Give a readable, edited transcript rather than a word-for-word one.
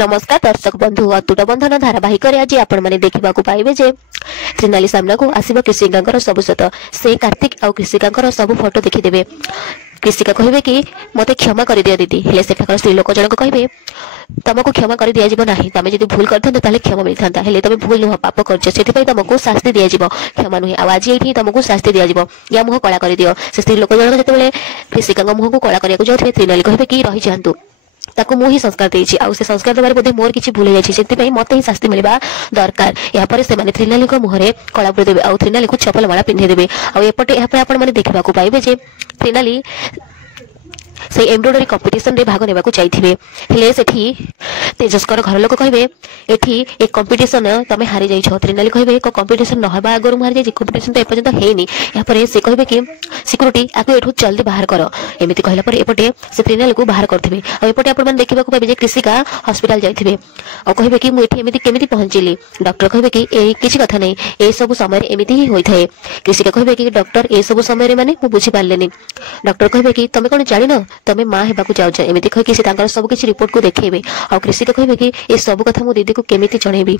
नमस्कार दर्शक बंधु अतुट बंधन धारावाहिक आज आपण मैंने देखा पाइबे जे त्रिनाली सामना को आसब कृषिका सब सत से कार्तिक आउ कृषिका सब फोटो देखीदे। कृषिका कहे कि मत क्षमा कर दिया दीदी हेले सेठाकर स्त्री लोक जनक कहे तुमको क्षमा कर दि जाव ना तुम जब भूल करते क्षमा मिलता है तुम भूल नुह पाप कर तुमको शास्ति दि जाव क्षमा नुहे आज ये तुमको शास्ति दि जाव या मुह कला कर दियो। से स्त्री लोक जनक जो कृषिका मुह को कला करने जाते त्रिनाली कहे कि रही जातु ताकू मु ही संस्कार देछि आउ से संस्कार देबार बोधे मोर किछि भूल जाछि सेति पई मते ही शास्ति मिलबा दरकार। या पर से माने त्रिनाली को मुहरे कलापुर देबे आउ त्रिनाली को चपल माला पिन्हे देबे आउ एपटे या पर आपण माने देखिबा को पाइबे जे त्रिनाली से एम्ब्रॉयडरी कंपटीशन रे भाग नेबा को चाहिथिबे हेले सेठी तेजस्कर घर लोक कहबे एठी एक कंपटीशन तमे हारि जाई छ। त्रिनाली कहबे एक कंपटीशन न हबा अगर मु हारि जाई कंपटीशन तो एपर्यंत हेनी। या पर से कहबे कि सिक्युरिटी आको एठू जल्दी बाहर कर एमिति कहला पर एपटे से त्रिनाली को बाहर करथिबे आ एपटे आपण मन देखिबा को पाबे जे कृषिका हॉस्पिटल जाईथिबे आ कहबे कि मु एठी एमिति केमिति पहुंचीली। डॉक्टर कहबे कि ए किछि कथा नै ए सब समय एमिति ही होई थाए। कृषिका कहबे कि डॉक्टर ए सब समय माने मु बुझी पारलेनी। डॉक्टर कहबे कि तमे कोन जानि न तमे मां हेबाकू जाउछ एमिति कहि कि से तांकर सब किछि रिपोर्ट को देखैबे आ कृषिका कहबे कि ए सब कथा मु दीदी को केमिति जणैबी।